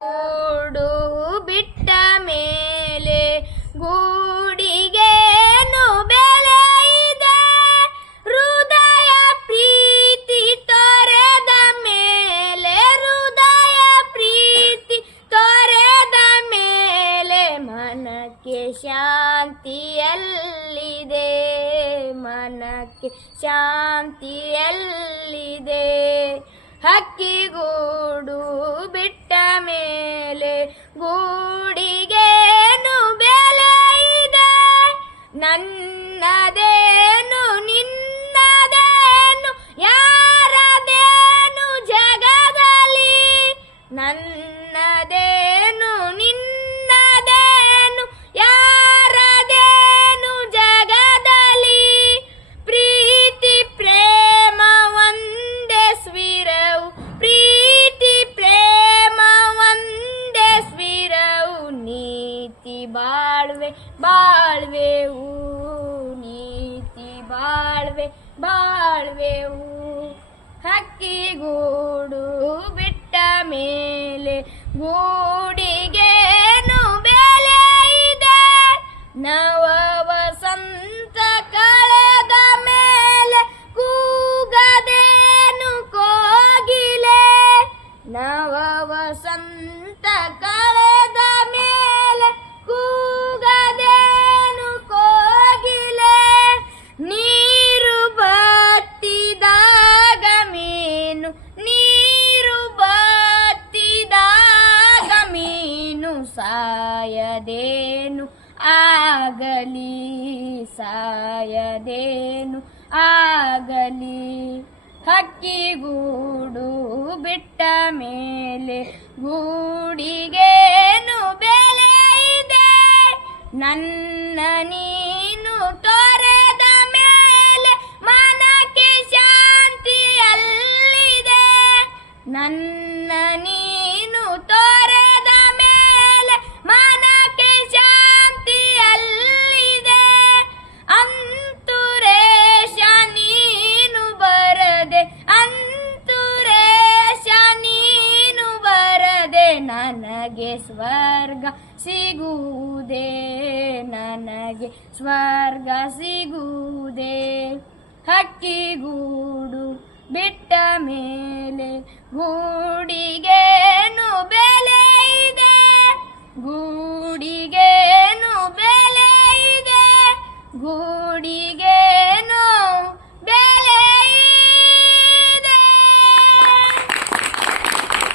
ಗೂಡು ಬಿಟ್ಟ ಮೇಲೆ ಗೂಡಿಗೇನು ಬೆಲೆ ಇದೆ, ಹೃದಯ ಪ್ರೀತಿ ತೊರೆದ ಮೇಲೆ, ಹೃದಯ ಪ್ರೀತಿ ತೊರೆದ ಮೇಲೆ ಮನಕ್ಕೆ ಶಾಂತಿಯಲ್ಲಿದೆ, ಮನಕ್ಕೆ ಶಾಂತಿಯಲ್ಲಿದೆ. ಹಕ್ಕಿಗೂಡು ಬಿಟ್ಟ ಮೇಲೆ ಗೂಡಿಗೇನು ಬೆಲೆ ಇದೆ, ನನ್ನದೇನು ನಿನ್ನದೇನು ಯಾರದೇನು ಜಗದಲ್ಲಿ, ನನ್ನದೇನು ನಿನ್ನದೇನು ಯಾರದೇನು ಜಗದಲ್ಲಿ. ಪ್ರೀತಿ ಪ್ರೇಮ ಒಂದೇ ಸ್ವೀರವು, ಪ್ರೀತಿ ಪ್ರೇಮ ಒಂದೇ ಸ್ವೀರವು, ನೀತಿ ಬಾಳ್ವೆ ಬಾಳ್ವೆವು, ನೀತಿ ಬಾಳ್ವೆ ಬಾಳ್ವೆವು. ಹಕ್ಕಿಗೂಡು ಬಿಟ್ಟ ಮೇಲೆ ಗೂಡಿಗೇನು ಬೆಲೆ ಇದೆ, ನವ ವಸಂತ ಕಳೆದ ಮೇಲೆ ಕೂಗದೇನು ಕೋಗಿಲೆ, ನವ ವಸಂತ ಕಳೆದ ಮೇಲೆ ಕೂಗದೇನು ಕೋಗಿಲೆ. ನೀರು ಬತ್ತಿದಾಗ ಮೀನು, ನೀರು ಬತ್ತಿದಾಗ ಮೀನು ಸಾಯದೇನು ಆಗಲಿ, ಸಾಯದೇನು ಆಗಲಿ. ಹಕ್ಕಿಗೂಡು ಬಿಟ್ಟ ಮೇಲೆ ಗೂಡಿಗೇನು ಬೆಲೆ ಇದೆ, ನನ್ನ ನೀನು ತೊರೆದ ಮೇಲೆ ಮನಕ್ಕೆ ಶಾಂತಿಯಲ್ಲಿದೆ, ನನ್ನ ನೀನು ತೊರೆದ ಮೇಲೆ ಮನಕ್ಕೆ ಶಾಂತಿಯಲ್ಲಿದೆ. ಅಂತುರೇಶ ನೀನು ಬರದೆ, ಅಂತುರೇಶ ನೀನು ಬರದೆ ನನಗೆ ಸ್ವರ್ಗ ಸಿಗುವುದೇ, ನನಗೆ ಸ್ವರ್ಗ ಸಿಗುವುದೇ. ಹಕ್ಕಿಗೂಡು ಬಿಟ್ಟ ಮೇಲೆ ಗೂಡಿಗೆ